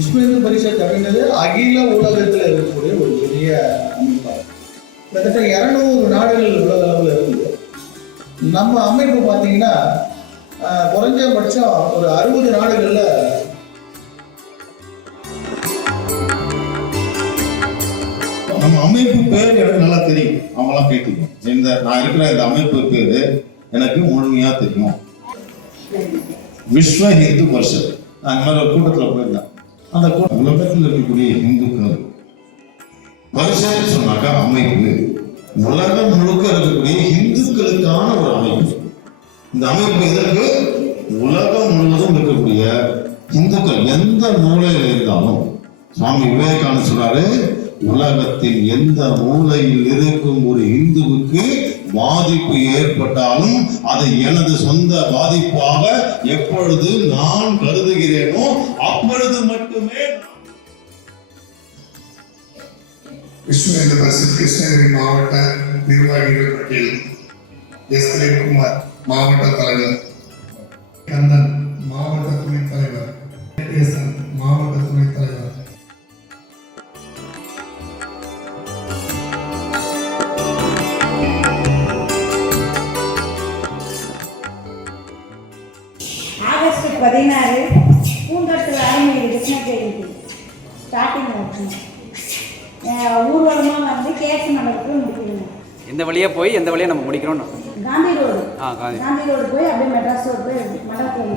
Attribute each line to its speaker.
Speaker 1: விஸ்வ பரிஷத் அப்படின்றது அகில உலகத்தில் இருக்கக்கூடிய ஒரு பெரிய அமைப்பாகும். கிட்டத்தட்ட இரநூறு நாடுகள் உலக அளவில் இருக்குது. நம்ம அமைப்பு பார்த்தீங்கன்னா குறைஞ்சபட்சம் ஒரு அறுபது நாடுகளில்
Speaker 2: நம்ம அமைப்பு பேர் எனக்கு நல்லா தெரியும். அவங்களாம் கேட்கணும் இந்த நான் இருக்கிற இந்த அமைப்பு பேர் எனக்கு முழுமையா தெரியும். விஸ்வ இந்து பரிஷத். நான் இந்த மாதிரி ஒரு கூட்டத்தில் போயிருந்தேன் அந்த உலகத்தில் இருக்கக்கூடிய இந்துக்கள் பரிஷத் சொன்னாக்கா அமைப்பு. உலகம் முழுக்க இருக்கக்கூடிய இந்துக்களுக்கான ஒரு அமைப்பு. இந்த அமைப்பு எதற்கு? உலகம் முழுவதும் இருக்கக்கூடிய இந்துக்கள் எந்த மூலையில் இருந்தாலும். சுவாமி விவேகானந்த சொல்றாரு உலகத்தின் எந்த மூலையில் இருக்கும் ஒரு இந்துவுக்கு பாதிப்பு ஏற்பட்டாலும் அதை எனது சொந்த பாதிப்பாக எப்பொழுது நான் கருதுகிறேனோ அப்பொழுது மட்டுமே
Speaker 3: விஷ்ணு பிரசித் பரிசு கிருஷ்ணகிரி மாவட்ட நிர்வாகிகள் பட்டியல். எஸ். குமார் மாவட்ட தலைவர். கந்தன் மாவட்ட துணைத் தலைவர்.
Speaker 4: ஆகஸ்ட் பதினாறு பூந்தோட்டத்தில் அரண்மனை கிருஷ்ண ஜெயந்தி. ஸ்டார்டிங் ஊர்வலமாக வந்து கேச மண்டபத்தில் முடிக்கணும்
Speaker 5: எந்த வழியாக போய் எந்த வழியாக நம்ம முடிக்கிறோம்னு?
Speaker 4: காந்தி ரோடு.
Speaker 5: காந்தி.
Speaker 4: ரோடு போய் அப்படியே மெட்ராஸ் ரோடு போய் முடிக்கணும்